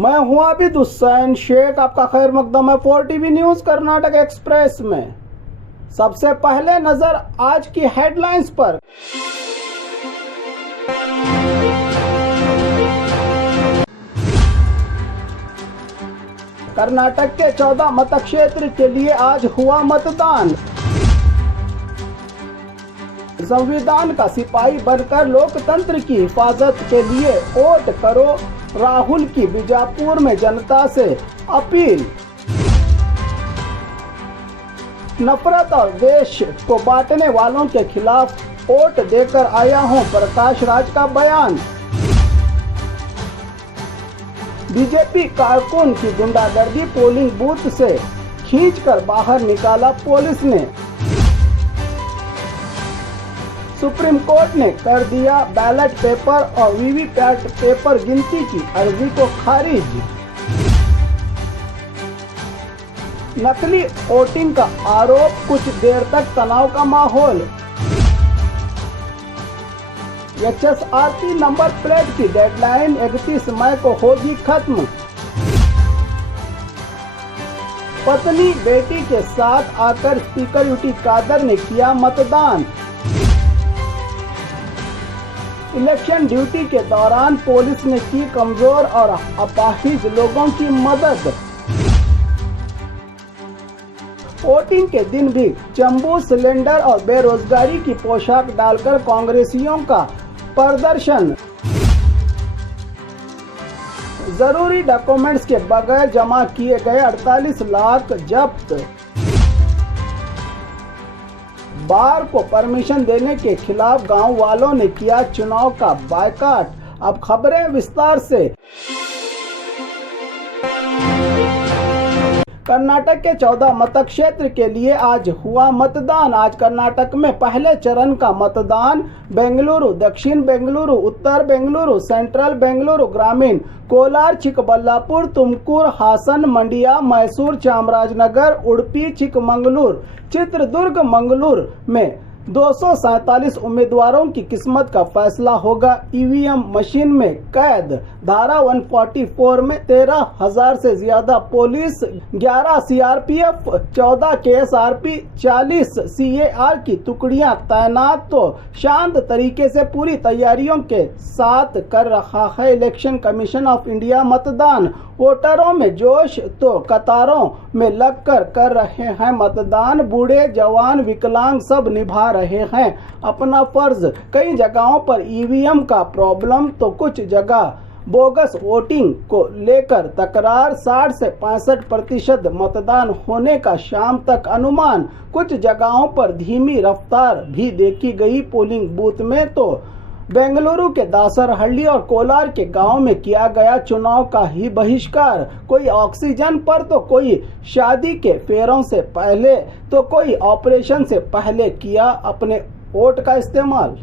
मैं हूं आबिद हुसैन शेख, आपका खैर मकदम है 4TV न्यूज कर्नाटक एक्सप्रेस में। सबसे पहले नजर आज की हेडलाइंस पर। कर्नाटक के 14 मतक्षेत्र के लिए आज हुआ मतदान। संविधान का सिपाही बनकर लोकतंत्र की हिफाजत के लिए वोट करो, राहुल की बीजापुर में जनता से अपील। नफरत और द्वेष को बांटने वालों के खिलाफ वोट देकर आया हूं, प्रकाश राज का बयान। बीजेपी कारकुन की गुंडागर्दी, पोलिंग बूथ से खींचकर बाहर निकाला पुलिस ने। सुप्रीम कोर्ट ने कर दिया बैलेट पेपर और वीवीपैट पेपर गिनती की अर्जी को खारिज। नकली वोटिंग का आरोप, कुछ देर तक तनाव का माहौल। HSRP नंबर प्लेट की डेडलाइन 31 मई को होगी खत्म। पत्नी बेटी के साथ आकर स्पीकर यूटी कादर ने किया मतदान। इलेक्शन ड्यूटी के दौरान पुलिस ने की कमजोर और अपाहिज लोगों की मदद। वोटिंग के दिन भी जम्बू सिलेंडर और बेरोजगारी की पोशाक डालकर कांग्रेसियों का प्रदर्शन। जरूरी डॉक्यूमेंट्स के बगैर जमा किए गए 48 लाख जब्त। बार को परमिशन देने के खिलाफ गांव वालों ने किया चुनाव का बायकॉट। अब खबरें विस्तार से। कर्नाटक के 14 मतक्षेत्र के लिए आज हुआ मतदान। आज कर्नाटक में पहले चरण का मतदान बेंगलुरु, दक्षिण बेंगलुरु, उत्तर बेंगलुरु, सेंट्रल बेंगलुरु, ग्रामीण, कोलार, चिकबल्लापुर, तुमकुर, हासन, मंडिया, मैसूर, चामराजनगर, उडुपी, चिकमंगलूर, चित्रदुर्ग, मंगलूर में 247 उम्मीदवारों की किस्मत का फैसला होगा। ईवीएम मशीन में कैद, धारा 144 में 13,000 से ज्यादा पुलिस, 11 सीआरपीएफ, 14 केएसआरपी, 40 सीएआर की टुकड़ियां तैनात। तो शांत तरीके से पूरी तैयारियों के साथ कर रहा है इलेक्शन कमीशन ऑफ इंडिया मतदान। वोटरों में जोश तो कतारों में लगकर कर रहे हैं मतदान। बूढ़े, जवान, विकलांग सब निभा रहे हैं अपना फर्ज। कई जगहों पर ईवीएम का प्रॉब्लम तो कुछ जगह बोगस वोटिंग को लेकर तकरार। 60 से 65% मतदान होने का शाम तक अनुमान। कुछ जगहों पर धीमी रफ्तार भी देखी गई। पोलिंग बूथ में तो बेंगलुरु के दासरहल्ली और कोलार के गांव में किया गया चुनाव का ही बहिष्कार। कोई ऑक्सीजन पर तो कोई शादी के फेरों से पहले तो कोई ऑपरेशन से पहले किया अपने वोट का इस्तेमाल।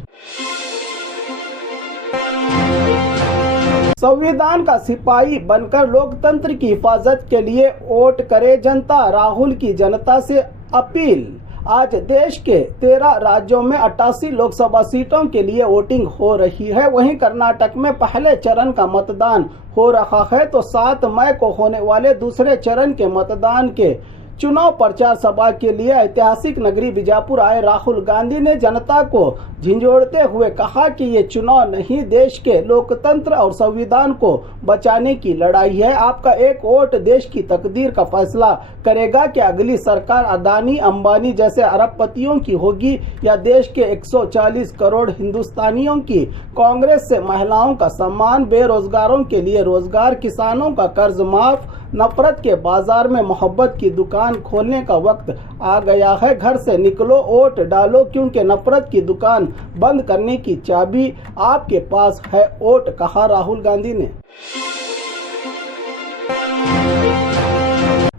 संविधान का सिपाही बनकर लोकतंत्र की हिफाजत के लिए वोट करे जनता, राहुल की जनता से अपील। आज देश के 13 राज्यों में 88 लोकसभा सीटों के लिए वोटिंग हो रही है। वहीं कर्नाटक में पहले चरण का मतदान हो रहा है तो 7 मई को होने वाले दूसरे चरण के मतदान के चुनाव प्रचार सभा के लिए ऐतिहासिक नगरी बीजापुर आए राहुल गांधी ने जनता को झिंझोड़ते हुए कहा कि ये चुनाव नहीं, देश के लोकतंत्र और संविधान को बचाने की लड़ाई है। आपका एक वोट देश की तकदीर का फैसला करेगा कि अगली सरकार अदानी, अंबानी जैसे अरबपतियों की होगी या देश के 140 करोड़ हिंदुस्तानियों की। कांग्रेस से महिलाओं का सम्मान, बेरोजगारों के लिए रोजगार, किसानों का कर्ज माफ, नफरत के बाजार में मोहब्बत की दुकान खोलने का वक्त आ गया है। घर से निकलो, वोट डालो, क्योंकि नफरत की दुकान बंद करने की चाबी आपके पास है, वोट, कहा राहुल गांधी ने।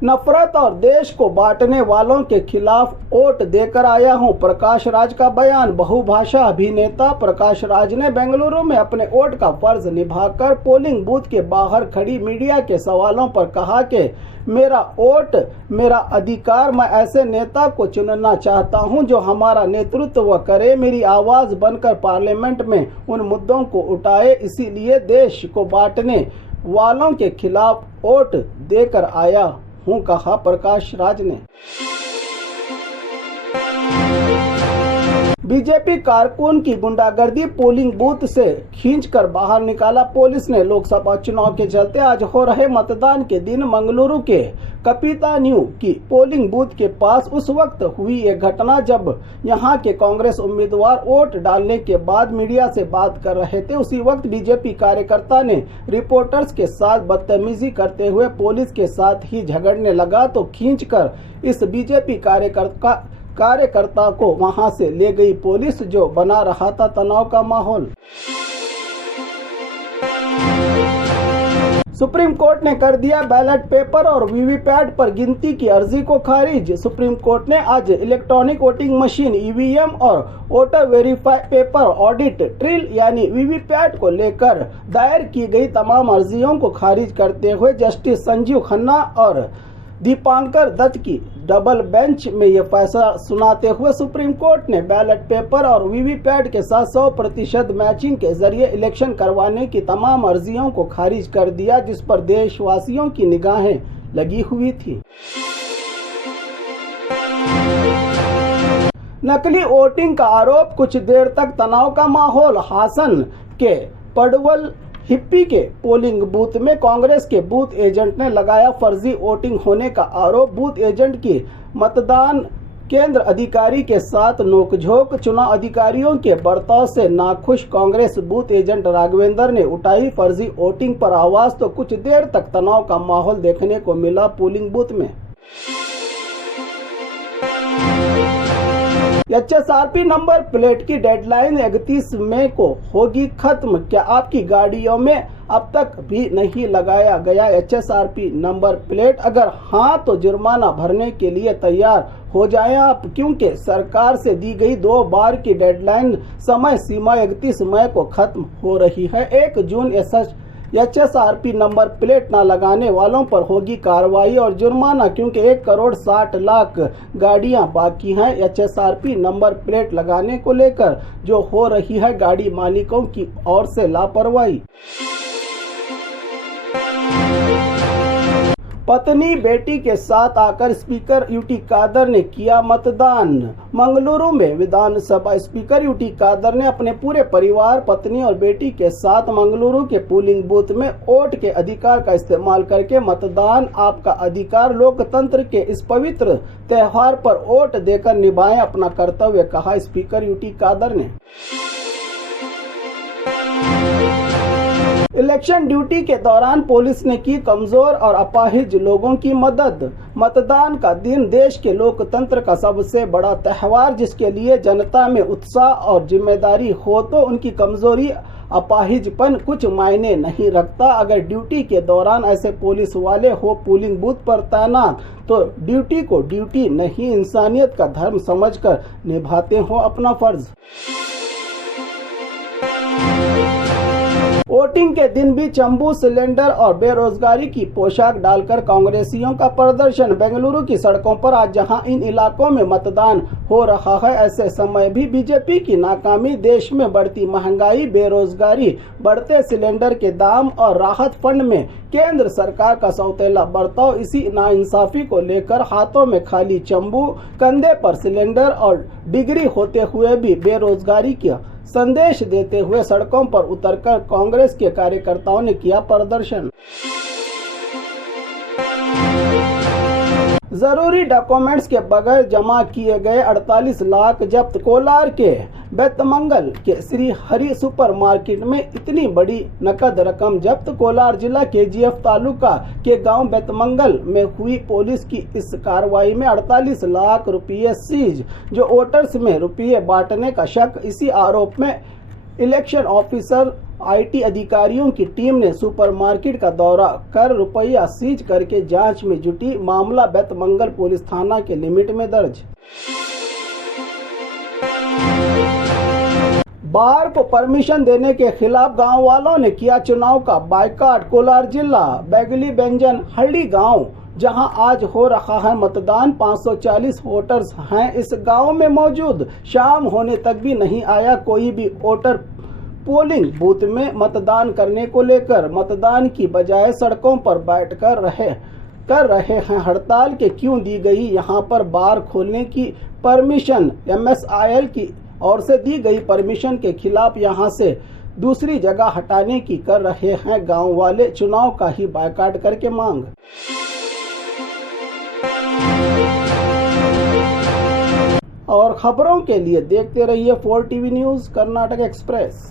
नफरत और देश को बांटने वालों के खिलाफ वोट देकर आया हूं, प्रकाश राज का बयान। बहुभाषा अभिनेता प्रकाश राज ने बेंगलुरु में अपने वोट का फर्ज निभाकर पोलिंग बूथ के बाहर खड़ी मीडिया के सवालों पर कहा कि मेरा वोट मेरा अधिकार, मैं ऐसे नेता को चुनना चाहता हूं जो हमारा नेतृत्व करे, मेरी आवाज बनकर पार्लियामेंट में उन मुद्दों को उठाए। इसीलिए देश को बांटने वालों के खिलाफ वोट देकर आया हूं, कहा प्रकाश राज ने। बीजेपी कारकुन की गुंडागर्दी, पोलिंग बूथ से खींचकर बाहर निकाला पुलिस ने। लोकसभा चुनाव के चलते आज हो रहे मतदान के दिन मंगलुरु के कपितान्यू की पोलिंग बूथ के पास उस वक्त हुई एक घटना जब यहां के कांग्रेस उम्मीदवार वोट डालने के बाद मीडिया से बात कर रहे थे। उसी वक्त बीजेपी कार्यकर्ता ने रिपोर्टर्स के साथ बदतमीजी करते हुए पुलिस के साथ ही झगड़ने लगा तो खींचकर इस बीजेपी कार्यकर्ता को वहां से ले गई पुलिस, जो बना रहा था तनाव का माहौल। सुप्रीम कोर्ट ने कर दिया बैलेट पेपर और वीवीपैट पर गिनती की अर्जी को खारिज। सुप्रीम कोर्ट ने आज इलेक्ट्रॉनिक वोटिंग मशीन ईवीएम और voter verify paper audit trail यानी वीवीपैट को लेकर दायर की गई तमाम अर्जियों को खारिज करते हुए जस्टिस संजीव खन्ना और दीपांकर दत्त की डबल बेंच में यह फैसला सुनाते हुए सुप्रीम कोर्ट ने बैलेट पेपर और वीवीपैट के साथ 100% मैचिंग के जरिए इलेक्शन करवाने की तमाम अर्जियों को खारिज कर दिया, जिस पर देशवासियों की निगाहें लगी हुई थी। नकली वोटिंग का आरोप, कुछ देर तक तनाव का माहौल। हासन के पडवल हिप्पी के पोलिंग बूथ में कांग्रेस के बूथ एजेंट ने लगाया फर्जी वोटिंग होने का आरोप। बूथ एजेंट की मतदान केंद्र अधिकारी के साथ नोकझोंक, चुनाव अधिकारियों के बर्ताव से नाखुश कांग्रेस बूथ एजेंट राघवेंद्र ने उठाई फर्जी वोटिंग पर आवाज तो कुछ देर तक तनाव का माहौल देखने को मिला पोलिंग बूथ में। HSRP नंबर प्लेट की डेडलाइन 31 मई को होगी खत्म। क्या आपकी गाड़ियों में अब तक भी नहीं लगाया गया HSRP नंबर प्लेट? अगर हाँ तो जुर्माना भरने के लिए तैयार हो जाएं आप, क्योंकि सरकार से दी गई 2 बार की डेडलाइन समय सीमा 31 मई को खत्म हो रही है। 1 जून HSRP नंबर प्लेट न लगाने वालों पर होगी कार्रवाई और जुर्माना, क्योंकि 1,60,00,000 गाड़ियां बाकी हैं। HSRP नंबर प्लेट लगाने को लेकर जो हो रही है गाड़ी मालिकों की ओर से लापरवाही। पत्नी बेटी के साथ आकर स्पीकर यूटी कादर ने किया मतदान। मंगलुरु में विधानसभा स्पीकर यूटी कादर ने अपने पूरे परिवार, पत्नी और बेटी के साथ मंगलुरु के पोलिंग बूथ में वोट के अधिकार का इस्तेमाल करके मतदान आपका अधिकार, लोकतंत्र के इस पवित्र त्योहार पर वोट देकर निभाएं अपना कर्तव्य, कहा स्पीकर यूटी कादर ने। इलेक्शन ड्यूटी के दौरान पुलिस ने की कमजोर और अपाहिज लोगों की मदद। मतदान का दिन देश के लोकतंत्र का सबसे बड़ा त्योहार, जिसके लिए जनता में उत्साह और जिम्मेदारी हो तो उनकी कमजोरी, अपाहिजपन कुछ मायने नहीं रखता। अगर ड्यूटी के दौरान ऐसे पुलिस वाले हो पोलिंग बूथ पर तैनात तो ड्यूटी को ड्यूटी नहीं इंसानियत का धर्म समझकर निभाते हो अपना फर्ज। वोटिंग के दिन भी चंबू, सिलेंडर और बेरोजगारी की पोशाक डालकर कांग्रेसियों का प्रदर्शन। बेंगलुरु की सड़कों पर आज जहां इन इलाकों में मतदान हो रहा है, ऐसे समय भी बीजेपी की नाकामी, देश में बढ़ती महंगाई, बेरोजगारी, बढ़ते सिलेंडर के दाम और राहत फंड में केंद्र सरकार का सौतेला बर्ताव, इसी नाइंसाफी को लेकर हाथों में खाली चंबू, कंधे पर सिलेंडर और डिग्री होते हुए भी बेरोजगारी का संदेश देते हुए सड़कों पर उतरकर कांग्रेस के कार्यकर्ताओं ने किया प्रदर्शन। जरूरी डॉक्यूमेंट्स के बगैर जमा किए गए 48 लाख जब्त। कोलार के बेतमंगल के श्री हरि सुपरमार्केट में इतनी बड़ी नकद रकम जब्त। कोलार जिला KGF तालुका के गांव बेतमंगल में हुई पुलिस की इस कार्रवाई में 48 लाख रुपये सीज, जो वोटर्स में रुपये बांटने का शक। इसी आरोप में इलेक्शन ऑफिसर IT अधिकारियों की टीम ने सुपरमार्केट का दौरा कर रुपया सीज करके जांच में जुटी। मामला बेतमंगल पुलिस थाना के लिमिट में दर्ज। बार को परमिशन देने के खिलाफ गांव वालों ने किया चुनाव का बायकॉट। कोलार जिला बैगली बेंजन हल्डी गांव जहां आज हो रहा है मतदान, 540 वोटर्स हैं इस गांव में मौजूद। शाम होने तक भी नहीं आया कोई भी वोटर पोलिंग बूथ में मतदान करने को लेकर मतदान की बजाय सड़कों पर बैठ कर रहे हैं हड़ताल के क्यों दी गई यहां पर बार खोलने की परमिशन। MSIL की ओर से दी गई परमिशन के खिलाफ यहां से दूसरी जगह हटाने की कर रहे हैं गांव वाले, चुनाव का ही बायकॉट करके मांग। और खबरों के लिए देखते रहिए 4 TV न्यूज़ कर्नाटक एक्सप्रेस।